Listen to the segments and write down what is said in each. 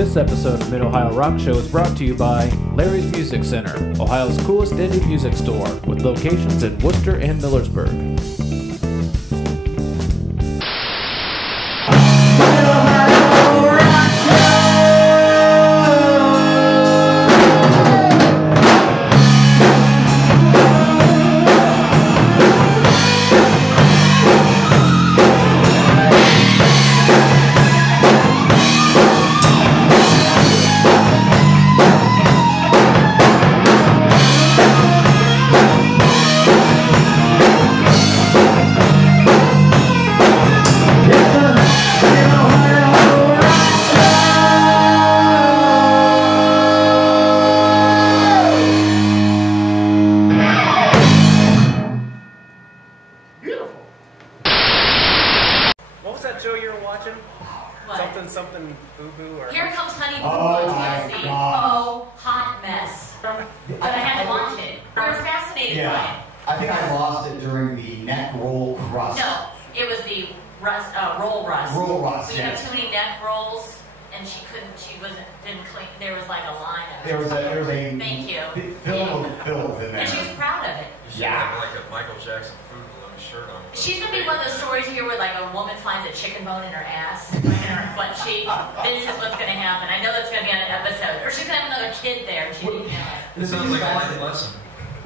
This episode of Mid-Ohio Rock Show is brought to you by Larry's Music Center, Ohio's coolest indie music store, with locations in Worcester and Millersburg.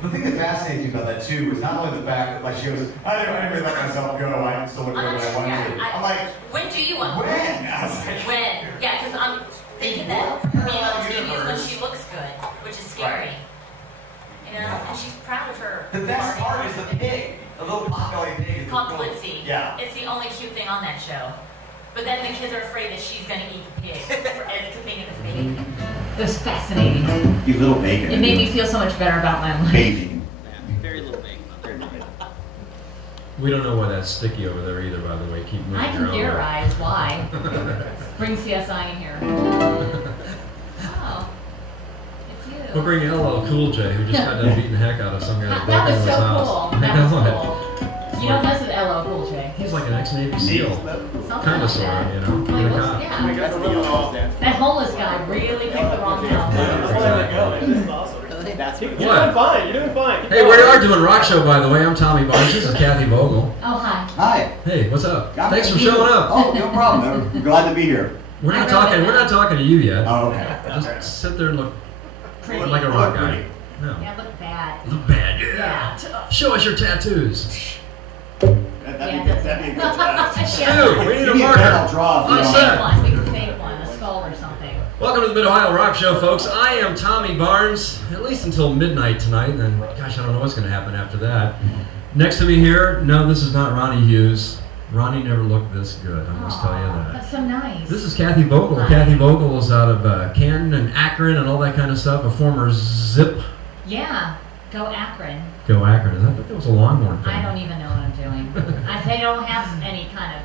The thing that fascinates me about that too is not only the fact that like she goes, I didn't really let myself go. I still want to go when I want to. I'm like, when do you want? When? When? Yeah, because I'm thinking that being on TV is when she looks good, which is scary. Right. You know, and she's proud of her. The best part is the pig, the little potbelly pig. Called Blitzy. Yeah. It's the only cute thing on that show. But then the kids are afraid that she's going to eat the pig as convenient as baby. It was fascinating. You little bacon. It made me feel so much better about my life. Bacon. Very little bacon. Very little bacon. We don't know why that's sticky over there either, by the way. Keep moving I can theorize why. Bring CSI in here. Oh, it's you. We'll bring LL Cool J, who just got done beating the heck out of some guy. That was so cool. That was cool. You don't mess with LL Cool J. He's like an ex-Navy SEAL. Kind of, sort of, you know. Well, yeah. That homeless guy really picked the wrong house. You're doing fine. You're doing fine. Hey, we are doing Rock Show, by the way. I'm Tommy Barnes. This is Kathy Vogel. Oh, hi. Hi. Hey, what's up? Thanks for showing up. Oh, no problem. I'm glad to be here. We're not talking to you yet. Oh, okay. Just sit there and look Pretty. like a rock guy. No. Yeah, look bad. Look bad, yeah. Show us your tattoos. That'd be a good test. Dude, we need a marker. We can fake one. We can fake one. A skull or something. Welcome to the Mid-Ohio Rock Show, folks. I am Tommy Barnes, at least until midnight tonight, and then, gosh, I don't know what's going to happen after that. Next to me here, no, this is not Ronnie Hughes. Ronnie never looked this good, I must tell you that. That's so nice. This is Kathy Vogel. Hi. Kathy Vogel is out of Canton and Akron and all that kind of stuff, a former Zip. Yeah. Go Akron. Go Akron. I thought that was a Longhorn thing. I don't even know what I'm doing. They don't have any kind of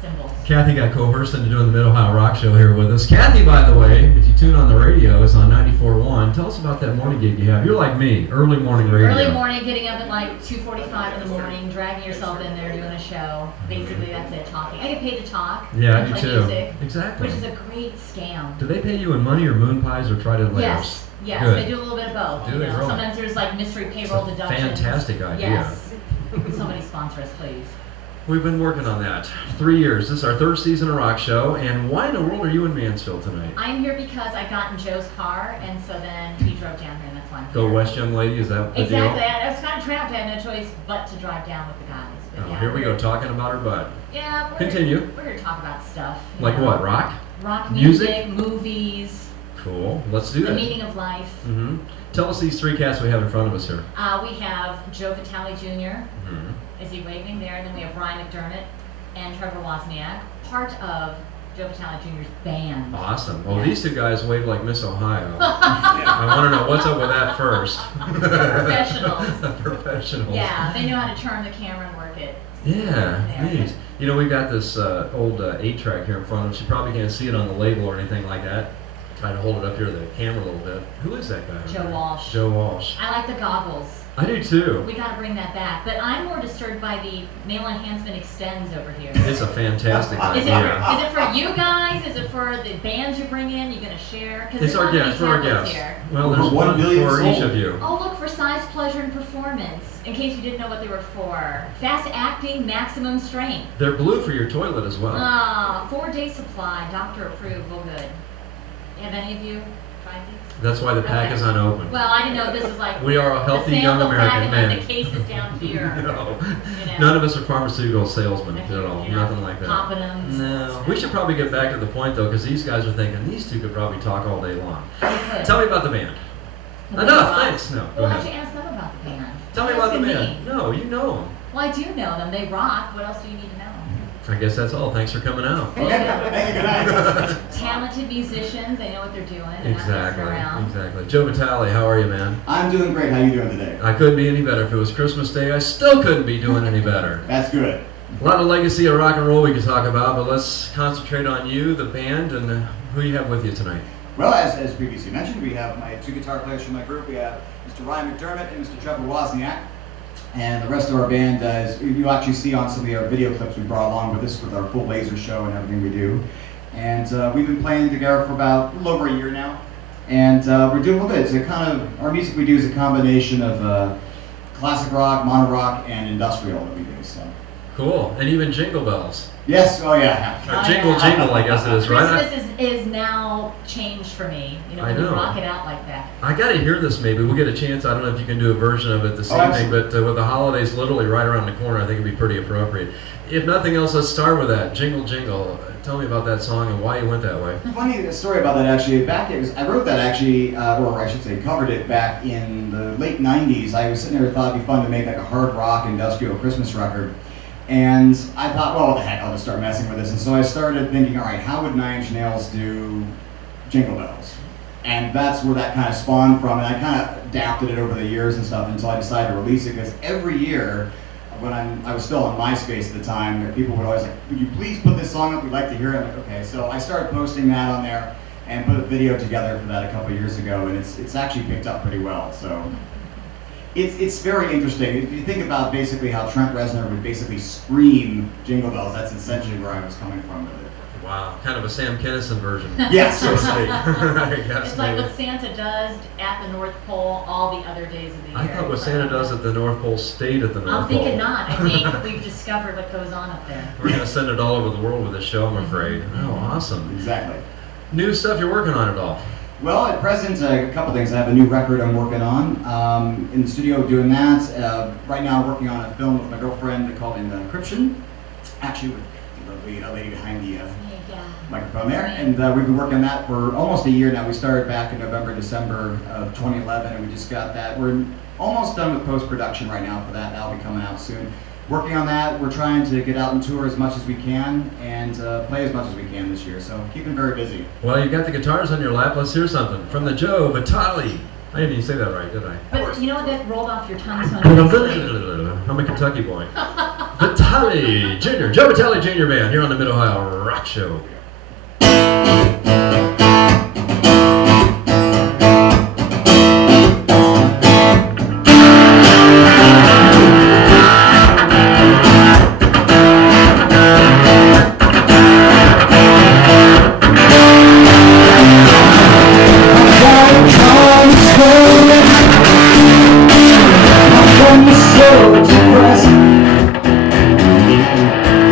symbols. Kathy got coerced into doing the Mid-Ohio Rock Show here with us. Kathy, by the way, if you tune on the radio, is on 94.1. Tell us about that morning gig you have. You're like me, early morning radio. Early morning, getting up at like 2:45 in the morning, dragging yourself in there, doing a show. Basically, that's it, talking. I get paid to talk. Yeah, and I do play too. Music, Exactly. which is a great scam. Do they pay you in money or moon pies or trident layers? Yes. Yes, Good. they do a little bit of both. Do they really? Sometimes there's like mystery payroll It's a deductions. fantastic idea. Yes. Somebody sponsor us, please. We've been working on that. 3 years. This is our third season of Rock Show. And why in the world are you in Mansfield tonight? I'm here because I got in Joe's car, and so then he drove down here, and that's why I'm here. Go West, young lady. Is that the Exactly. deal? I was kind of trapped. I had no choice but to drive down with the guys. But Oh, yeah, here we go, talking about her butt. Yeah. Continue. We're here to talk about stuff. Like what? Rock? Rock Music? movies. Cool. Let's do that. The meaning of life. Mm-hmm. Tell us these three cats we have in front of us here. We have Joe Vitale Jr. Mm-hmm. Is he waving there? And then we have Ryan McDermott and Trevor Wozniak, part of Joe Vitale Jr.'s band. Awesome. Well, Yes. these two guys wave like Miss Ohio. I want to know what's up with that first. Professionals. Professionals. Yeah, they know how to turn the camera and work it. Yeah, There. neat. You know, we've got this old 8-track here in front of us. You probably can't see it on the label or anything like that. Try to hold it up here to the camera a little bit. Who is that guy? Joe Walsh. Joe Walsh. I like the goggles. I do too. We gotta bring that back. But I'm more disturbed by the male enhancement extends over here. It's a fantastic Is idea. it for you guys? Is it for the bands you bring in? You gonna share? It's our guests. For our guests. Here. Well, there's one for each of you. Oh, look for size, pleasure, and performance. In case you didn't know what they were for. Fast acting, maximum strength. They're blue for your toilet as well. 4-day supply, doctor approved. Well, good. Have any of you tried these? That's why the pack is unopened. Well, I didn't know this was like we are a healthy young American man. The case is down here. No. None of us are pharmaceutical salesmen at all. Nothing like that. Popping them. No. We should probably get back to the point though, because these guys are thinking these two could probably talk all day long. Tell me about the band. Enough. Thanks. No. Well, why don't you ask them about the band? Tell me about the band. No, you know them. Well, I do know them. They rock. What else do you need to know? I guess that's all. Thanks for coming out. Talented musicians. They know what they're doing. They're not messing around. Exactly. Joe Vitale, how are you, man? I'm doing great. How are you doing today? I couldn't be any better. If it was Christmas Day, I still couldn't be doing any better. That's good. A lot of legacy of rock and roll we could talk about, but let's concentrate on you, the band, and who you have with you tonight. Well, as previously mentioned, we have my 2 guitar players from my group. We have Mr. Ryan McDermott and Mr. Trevor Wozniak. And the rest of our band, you actually see on some of our video clips we brought along with us with our full laser show and everything we do. And we've been playing together for about a little over a year now. And we're doing well good. It's a kind of, our music we do is a combination of classic rock, mono rock, and industrial that we do. So. Cool. And even Jingle Bells. Yes, oh yeah. Jingle, jingle, I guess it is, right? Christmas is now changed for me. You know, when you rock it out like that. I got to hear this maybe. We'll get a chance. I don't know if you can do a version of it this evening, but with the holidays literally right around the corner, I think it'd be pretty appropriate. If nothing else, let's start with that. Jingle, jingle. Tell me about that song and why you went that way. Funny story about that actually. I wrote that actually, or I should say covered it back in the late 90s. I was sitting there and thought it'd be fun to make like a hard rock industrial Christmas record. And I thought, well, what the heck, I'll just start messing with this. And so I started thinking, all right, how would 9 Inch Nails do Jingle Bells? And that's where that kind of spawned from. And I kind of adapted it over the years and stuff until I decided to release it. Because every year, when I was still on MySpace at the time, people would always like, would you please put this song up? We'd like to hear it. I'm like, okay. So I started posting that on there and put a video together for that a couple years ago. And it's actually picked up pretty well. So. It's very interesting. If you think about basically how Trent Reznor would basically scream Jingle Bells, that's essentially where I was coming from with it. Wow, kind of a Sam Kinison version. Yes, so to speak. It's like what Santa does at the North Pole all the other days of the year. I thought what Santa does at the North Pole stayed at the North Pole. I'm thinking not. I think we've discovered what goes on up there. We're going to send it all over the world with this show, I'm afraid. Oh, awesome. Exactly. New stuff you're working on at all? Well, at present, a couple things. I have a new record I'm working on. In the studio doing that. Right now working on a film with my girlfriend called Encryption. Actually with the lovely lady behind the microphone there. And we've been working on that for almost a year now. We started back in November, December of 2011, and we just got that. We're almost done with post-production right now for that. That'll be coming out soon. Working on that, we're trying to get out and tour as much as we can and play as much as we can this year, so keeping very busy. Well, you got the guitars on your lap. Let's hear something from the Joe Vitale. I didn't even say that right, did I? But you know what, that rolled off your tongue so I'm a Kentucky boy. Vitale Jr., Joe Vitale Jr. Band here on the Mid-Ohio Rock Show.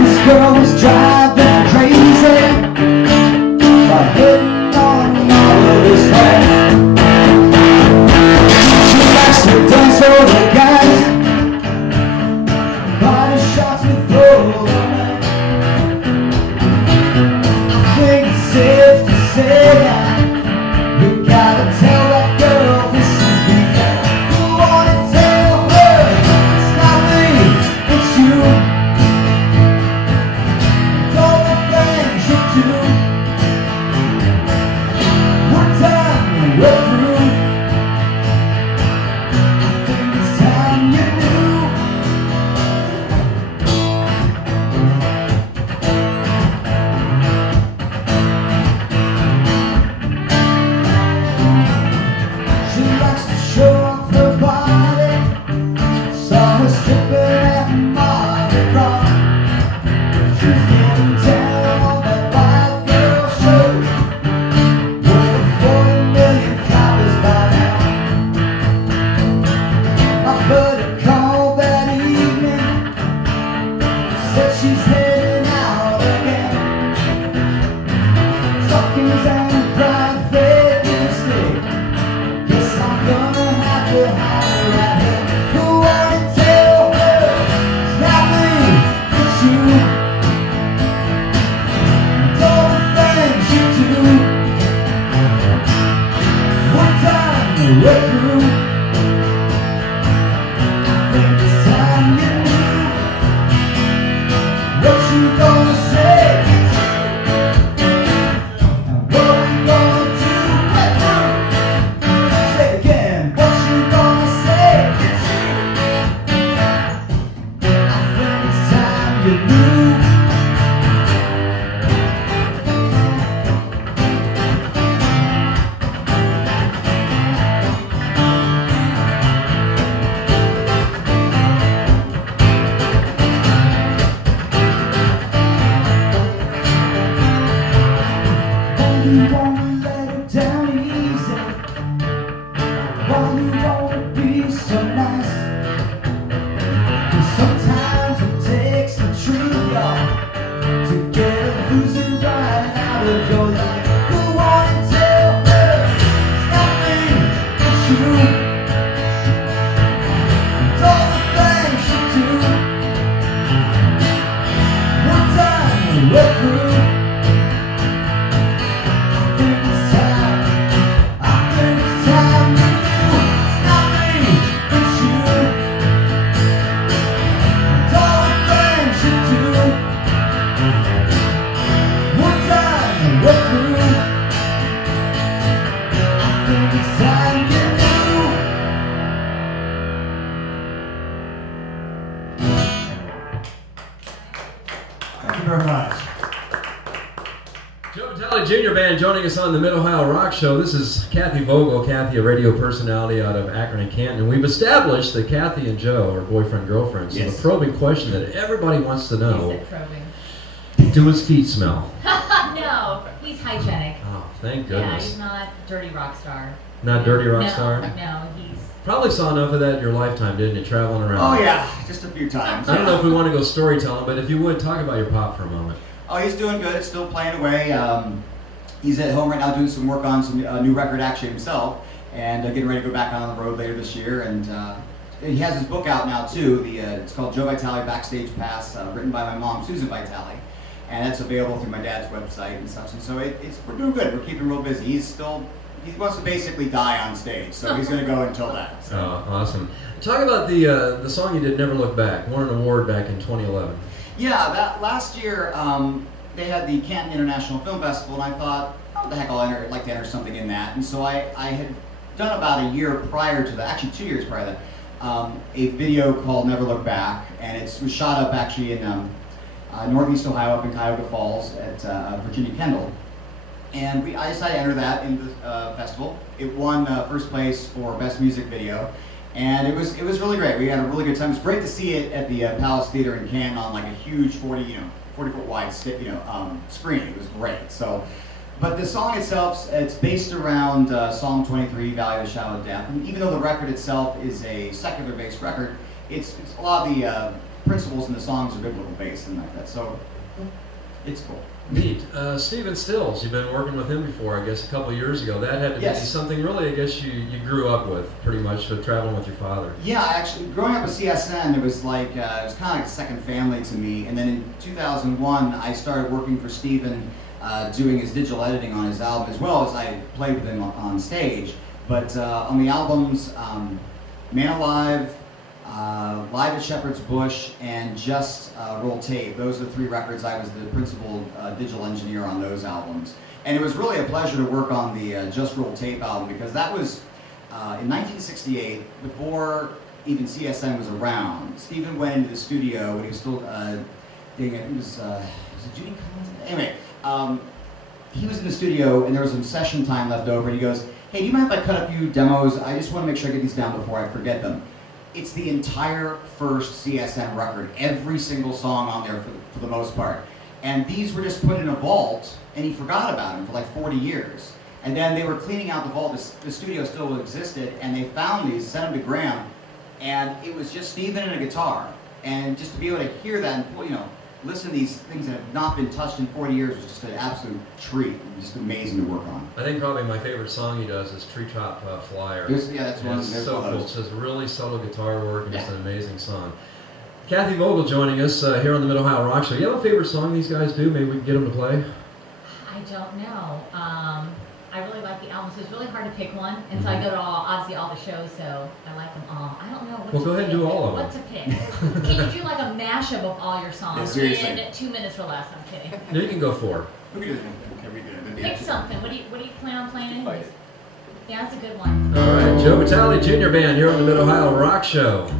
This girl was driving crazy. Said she's heading out again. Stockings and private mistake. Guess I'm gonna have to hide her out here. Who wanna tell her it's not me, it's you. And all the things you do. One time to work through. I think it's time you knew. What you gonna say? And what we gonna do? Say it again. What you gonna say? I think it's time you knew. You wanna let it down easy. Why you wanna be so nice? 'Cause sometimes it takes the truth, y'all, to get a loser right out of your life. Who wanna tell her it's not me, it's you? And all the things you do. One time to look through. Thank you very much. Joe Vitale Jr. Band joining us on the Mid-Ohio Rock Show. This is Kathy Vogel. Kathy, a radio personality out of Akron and Canton. And we've established that Kathy and Joe are boyfriend-girlfriend. So Yes. the probing question that everybody wants to He know, said probing. do his feet smell? No, he's hygienic. Oh, thank Yeah, goodness. he's not dirty rock star. Not dirty rock No, star? no, he's... Probably saw enough of that in your lifetime, didn't you, traveling around? Oh yeah, just a few times. I don't know if we want to go storytelling, but if you would, talk about your pop for a moment. Oh, he's doing good. Still playing away. He's at home right now doing some work on some new record actually himself, and getting ready to go back out on the road later this year. And he has his book out now too. It's called Joe Vitale Backstage Pass, written by my mom, Susan Vitale, and that's available through my dad's website and such. And so we're doing good. We're keeping real busy. He wants to basically die on stage, so he's going to go until that. So. Oh, awesome. Talk about the song you did, Never Look Back. Won an award back in 2011. Yeah, that last year they had the Canton International Film Festival, and I thought, oh, what the heck, I'd like to enter something in that. And so I had done about a year prior to that, actually 2 years prior to that, a video called Never Look Back, and it was shot up actually in Northeast Ohio, up in Cuyahoga Falls at Virginia Kendall. And I decided to enter that in the festival. It won first place for Best Music Video. And it was really great. We had a really good time. It was great to see it at the Palace Theater in Canton on like a huge 40-foot wide screen. It was great. So, but the song itself, it's based around Psalm 23, Valley of the Shadow of Death. And even though the record itself is a secular-based record, it's a lot of the principles in the songs are biblical based and like that. So, it's cool. Neat. Stephen Stills, you've been working with him before, I guess, a couple of years ago. That had to be something really, I guess, you grew up with, pretty much, traveling with your father. Yeah, actually, growing up with CSN, it was like, it was kind of like a second family to me. And then in 2001, I started working for Stephen, doing his digital editing on his album, as well as I played with him on stage. But on the albums, Man Alive, Live at Shepherd's Bush, and Just Roll Tape. Those are the three records. I was the principal digital engineer on those albums. And it was really a pleasure to work on the Just Roll Tape album, because that was in 1968, before even CSN was around. Stephen went into the studio when he was still doing, I think it was it Judy Collins? Anyway, he was in the studio and there was some session time left over, and he goes, hey, do you mind if I cut a few demos? I just want to make sure I get these down before I forget them. It's the entire first CSN record, every single song on there for the most part. And these were just put in a vault, and he forgot about them for like 40 years. And then they were cleaning out the vault, the studio still existed, and they found these, sent them to Graham, and it was just Stephen and a guitar. And just to be able to hear that and listen to these things that have not been touched in 40 years is just an absolute treat. Just amazing to work on. I think probably my favorite song he does is Treetop Flyer. Yeah, that's one. It's so cool. It's just really subtle guitar work, and yeah. It's an amazing song. Kathy Vogel joining us here on the Mid-Ohio Rock Show. You have a favorite song these guys do? Maybe we can get them to play? I don't know. I really like the album, so it's really hard to pick one. And so I go to obviously all the shows, so I like them all. I don't know what well, to go ahead pick. and do all of them. What to pick? Can you do like a mashup of all your songs in 2 minutes or less? I'm kidding. No, you can go 4. Pick something. What do you plan on playing anyways? Yeah, that's a good one. All right, Joe Vitale Jr. Band here on the Mid-Ohio Rock Show.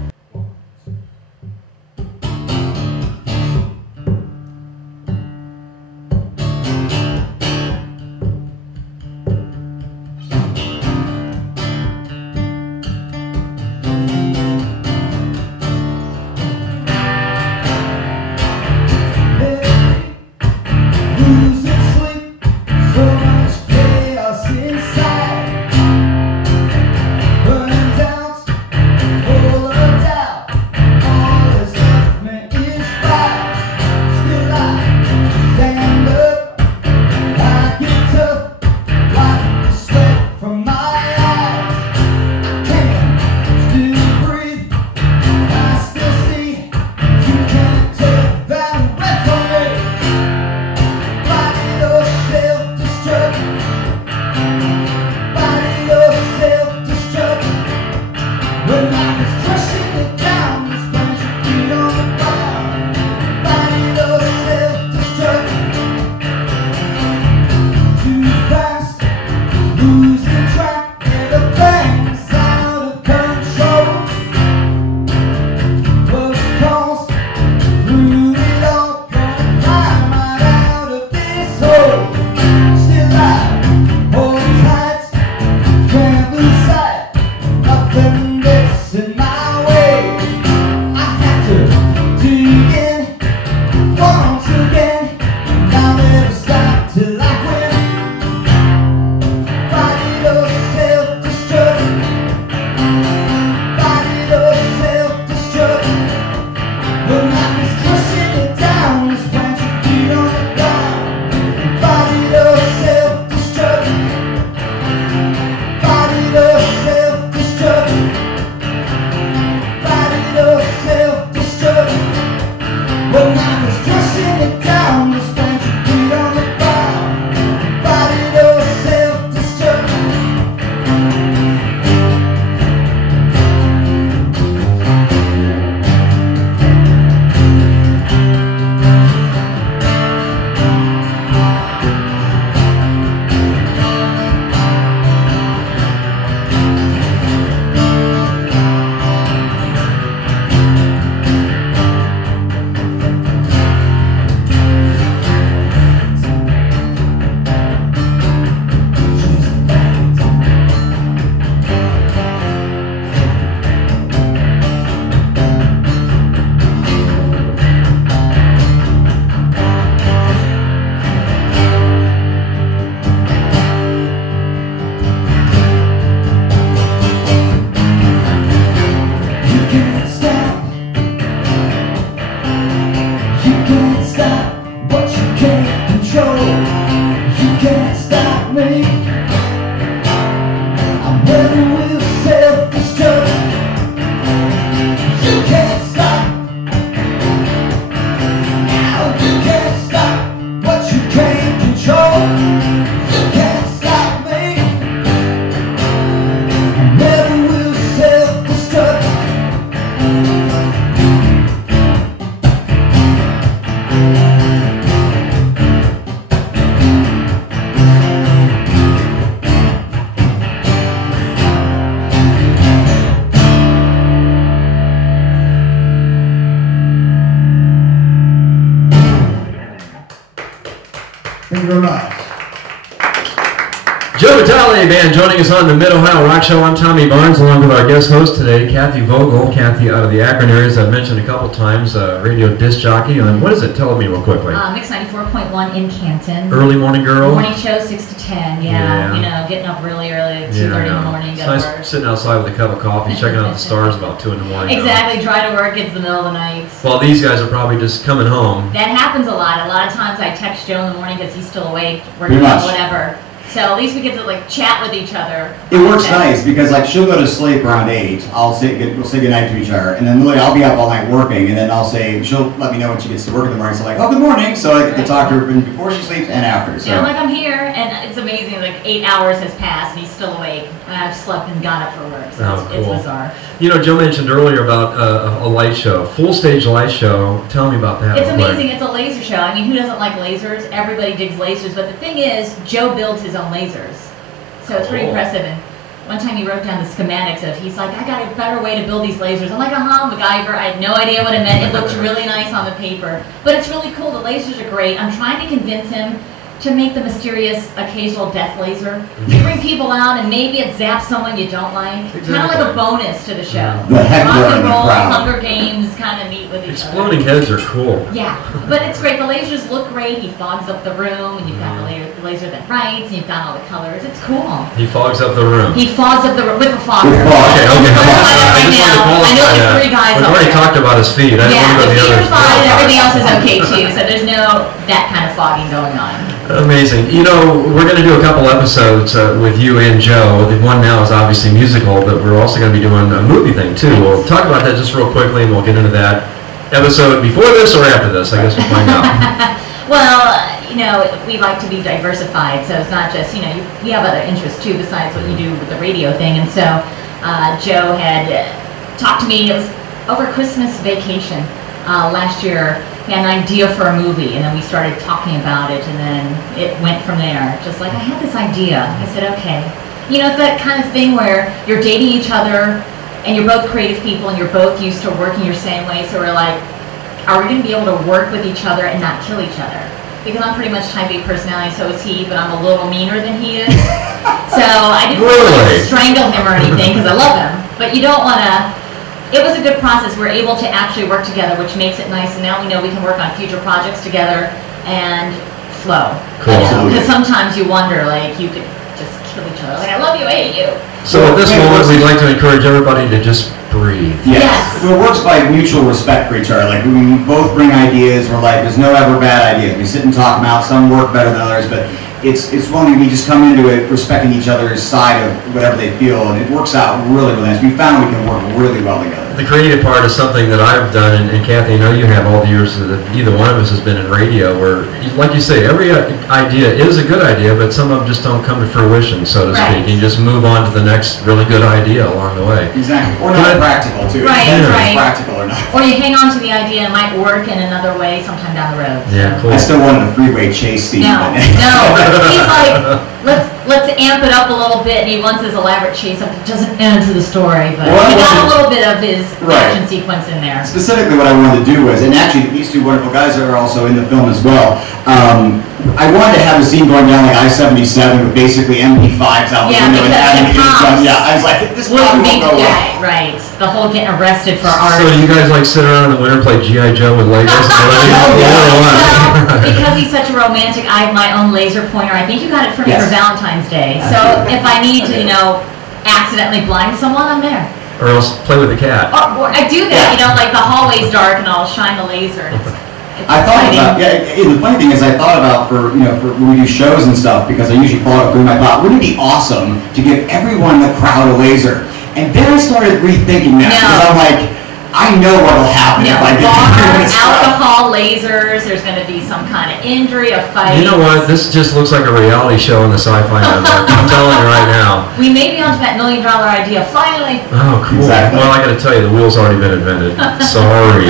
Joe Vitale band joining us on the Mid-Ohio Rock Show. I'm Tommy Barnes, along with our guest host today, Kathy Vogel. Kathy out of the Akron area, as I've mentioned a couple times, radio disc jockey on, what is it? Tell me real quickly. Mix 94.1 in Canton. Early morning girl? Morning show, 6 to 10, yeah. You know, getting up really early, 2:30 in the morning, it's go to nice work. sitting outside with a cup of coffee, checking out the stars about 2 in the morning. Exactly, drive to work, it's the middle of the night. Well, these guys are probably just coming home. That happens a lot. A lot of times I text Joe in the morning because he's still awake, working Pretty on much. whatever. So at least we get to like chat with each other. It works nice because like she'll go to sleep around 8. We'll say goodnight to each other, and then literally I'll be up all night working, and then she'll let me know when she gets to work in the morning. So like, oh, good morning. So I get to talk to her before she sleeps and after. So. Yeah, I'm like, I'm here, and it's amazing. Like 8 hours has passed, and he's still awake. And I've slept and got up for work. So it's bizarre. You know, Joe mentioned earlier about a light show, full stage light show. Tell me about that. It's amazing. It's a laser show. I mean, who doesn't like lasers? Everybody digs lasers. But the thing is, Joe builds his own lasers. So it's pretty impressive. And one time he wrote down the schematics of, he's like, I got a better way to build these lasers. I'm like, MacGyver. I had no idea what it meant. It looked really nice on the paper. But it's really cool. The lasers are great. I'm trying to convince him to make the mysterious occasional death laser. You bring people out and maybe it zaps someone you don't like. Exactly. Kind of like a bonus to the show. The heckler Rock and and the roll, crowd. Hunger Games, kind of neat with each other. Exploding heads are cool. Yeah, but it's great. The lasers look great. He fogs up the room, and you've got the laser that writes, and you've got all the colors. It's cool. He fogs up the room. He fogs up the room with a fogger. With fog. Okay. I I just wanted to know qualify there's that. 3 guys We've up already there. talked about his feet. I Yeah, don't know the the feet others. are fine, and everything else is okay too. So there's no that kind of fogging going on. Amazing. You know, we're going to do a couple episodes with you and Joe. The one now is obviously musical, but we're also going to be doing a movie thing too. We'll talk about that just real quickly, and we'll get into that episode before this or after this. I guess we'll find out. Well, you know, we like to be diversified, so it's not just, you know, we have other interests too besides what you do with the radio thing. And so Joe had talked to me, it was over Christmas vacation last year. He had an idea for a movie, and then we started talking about it, and then it went from there. Just like, I had this idea. I said, okay. You know, it's that kind of thing where you're dating each other, and you're both creative people, and you're both used to working your same way, so we're like, are we going to be able to work with each other and not kill each other? Because I'm pretty much type A personality, so is he, but I'm a little meaner than he is. So I didn't want to strangle him or anything, because I love him. But you don't want to... It was a good process. We're able to actually work together, which makes it nice, and now we know we can work on future projects together and flow. Cool. Because sometimes you wonder, like, you could just kill each other. Like, I love you, I hate you. So at this moment, we'd like to encourage everybody to just breathe. Yes. It works by mutual respect for each other. Like, we both bring ideas. We're like, there's no ever bad ideas. We sit and talk them out. Some work better than others, but it's one we just come into it respecting each other's side of whatever they feel, and it works out really, really nice. We found we can work really well together. The creative part is something that I've done, and Kathy, I know you have all the years that either one of us has been in radio, where, like you say, every idea is a good idea, but some of them just don't come to fruition, so to speak. You just move on to the next really good idea along the way. Exactly. Or not practical, too. Right, right. Practical or not. Or you hang on to the idea, it might work in another way sometime down the road. Yeah, cool. I still wanted a freeway chase scene. No, he's like, let's amp it up a little bit, and he wants his elaborate chase up. It doesn't add to the story, but he got a little bit of his action sequence in there. Specifically what I wanted to do was, and actually these 2 wonderful guys are also in the film as well, I wanted to have a scene going down like I-77 with basically MP5s out the window and having it done. Yeah, I was like, this probably won't go well. Right, the whole getting arrested for art. So you guys like sit around in the winter and play G.I. Joe with Legos? Well, because he's such a romantic, I have my own laser pointer. I think you got it for me for Valentine's Day. So if I need to, you know, accidentally blind someone, I'm there. Or else play with the cat. Or I do that, you know, like the hallway's dark and I'll shine the laser. I thought about, the funny thing is I thought about for when we do shows and stuff, because I usually follow up through my thought, wouldn't it be awesome to give everyone in the crowd a laser? And then I started rethinking that, because I'm like, I know what'll happen if I get alcohol, lasers, there's going to be some kind of injury, a fight. You know what? This just looks like a reality show in the Sci-Fi Network. I'm telling you right now. We may be onto that $1 million idea, finally. Oh, cool. Exactly. Well, I got to tell you, the wheel's already been invented. Sorry.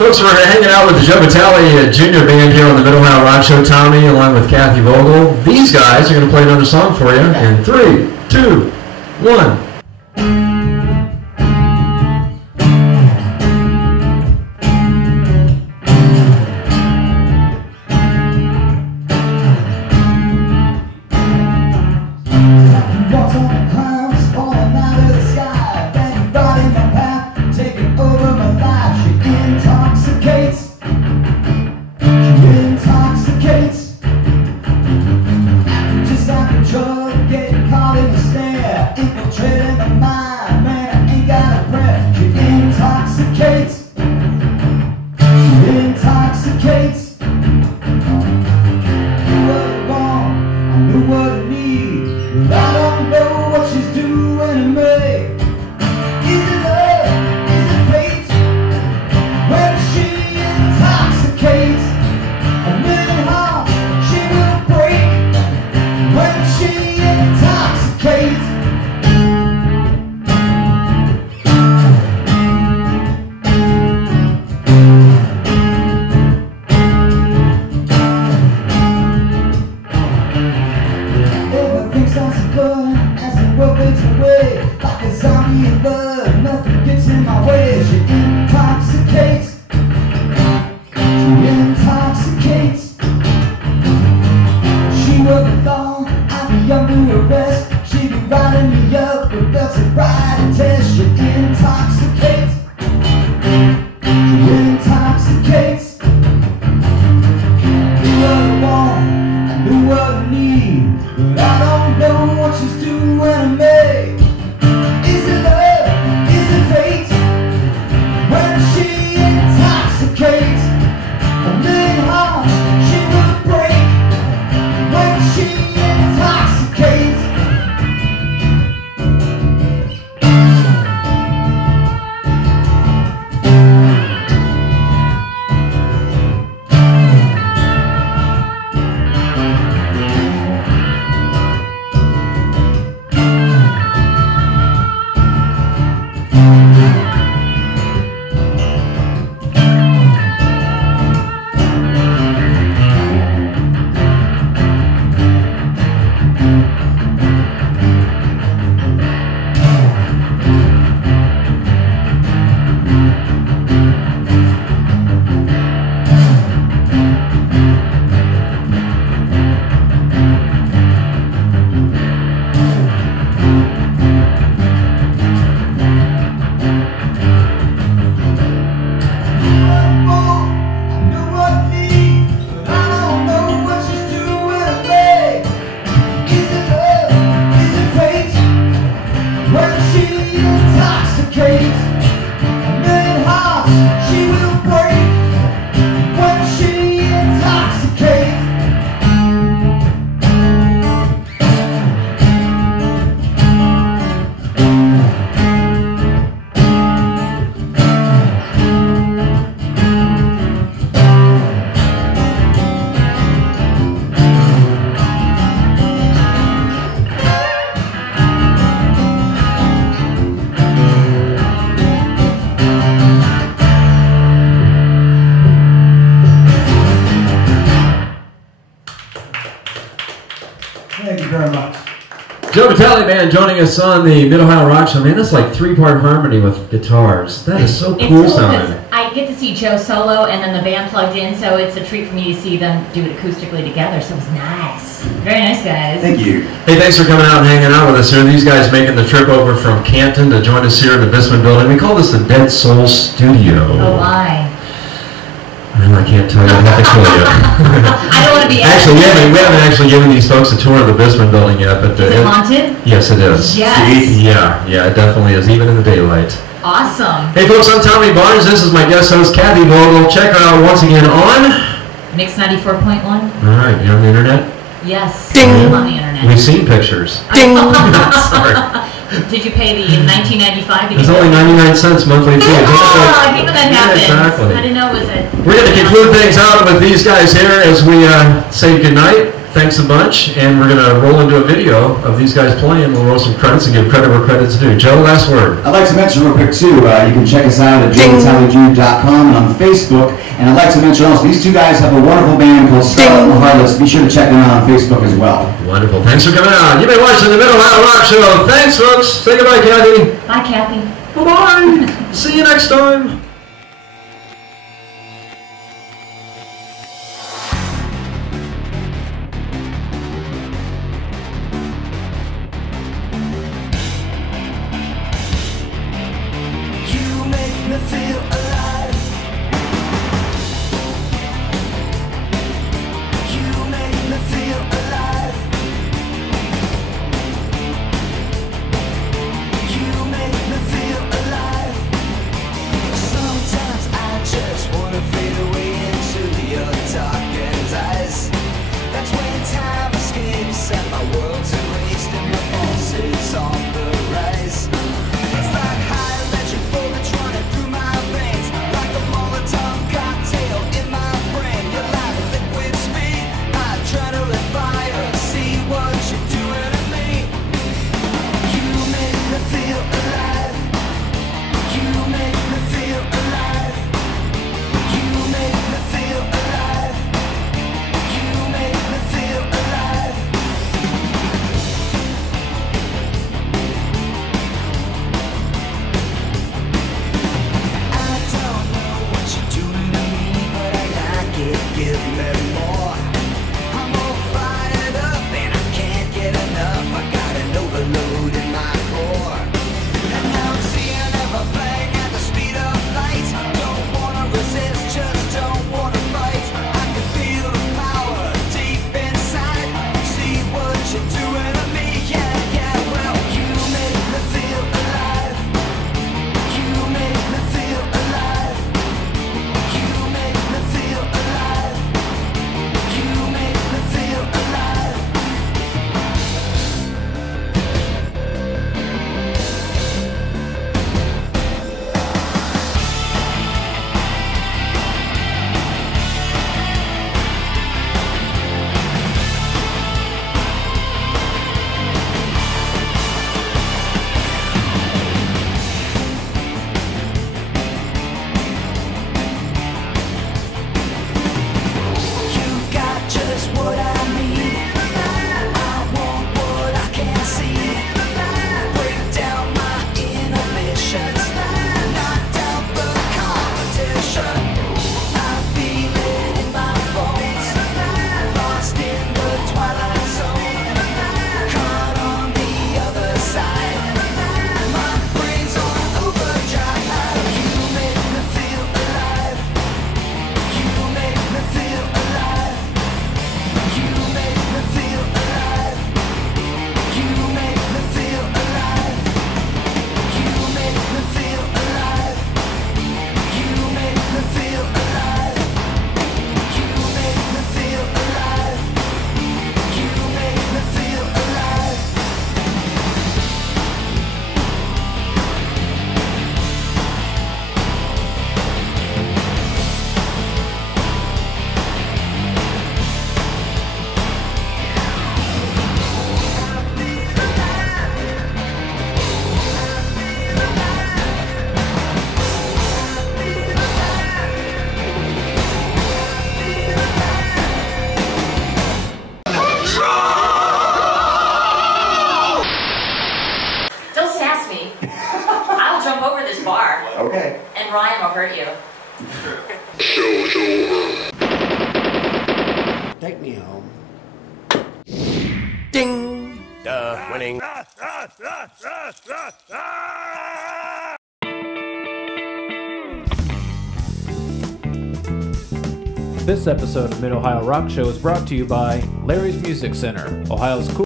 Folks, we're hanging out with the Joe Vitale Junior Band here on the Mid-Ohio Rock Show. Tommy, along with Kathy Vogel. These guys are going to play another song for you in 3, 2, 1. sobriety test, you intoxicate. You intoxicate. I knew what I want, I knew what I need, but I don't know what she's doing to me. Is it love? Is it fate? When she intoxicates, a million hearts she will break. When she intoxicates. Joe Vitale band joining us on the Mid-Ohio Rock Show. Man, that's like three-part harmony with guitars. That is so cool sounding. I get to see Joe solo and then the band plugged in, so it's a treat for me to see them do it acoustically together. So it was nice. Very nice, guys. Thank you. Hey, thanks for coming out and hanging out with us here. These guys making the trip over from Canton to join us here in the Bisman building. We call this the Dead Soul Studio. Oh, why? Well, I can't tell you. I have to kill you. I don't want to be actually, we haven't actually given these folks a tour of the Bisman building yet. But is it haunted? Yes, it is. Yes. Yeah, it definitely is, even in the daylight. Awesome. Hey, folks, I'm Tommy Barnes. This is my guest host, Kathy Vogel. Check her out once again on Mix 94.1. All right, you on the internet? Yes. Ding. I'm on the internet. We've seen pictures. Ding. Sorry. Did you pay the $19.95? It's only 99 cents monthly fee. Oh, I hate when that happens. Exactly. I didn't know it was it. We're going to conclude things out with these guys here as we say goodnight. Thanks a bunch, and we're going to roll into a video of these guys playing. We'll roll some credits and give credit where credit's due. Joe, last word. I'd like to mention real quick too, you can check us out at joevitalegenius.com and on Facebook. And I'd like to mention also, these two guys have a wonderful band called Scarlet and the Heartless. Be sure to check them out on Facebook as well. Wonderful. Thanks for coming out. You've been watching the Mid-Ohio Rock Show. Thanks, folks. Say goodbye, Kathy. Bye, Kathy. Bye-bye. See you next time. So bar. Okay. And Ryan will hurt you. Take me home. Ding! Winning. This episode of Mid-Ohio Rock Show is brought to you by Larry's Music Center, Ohio's cool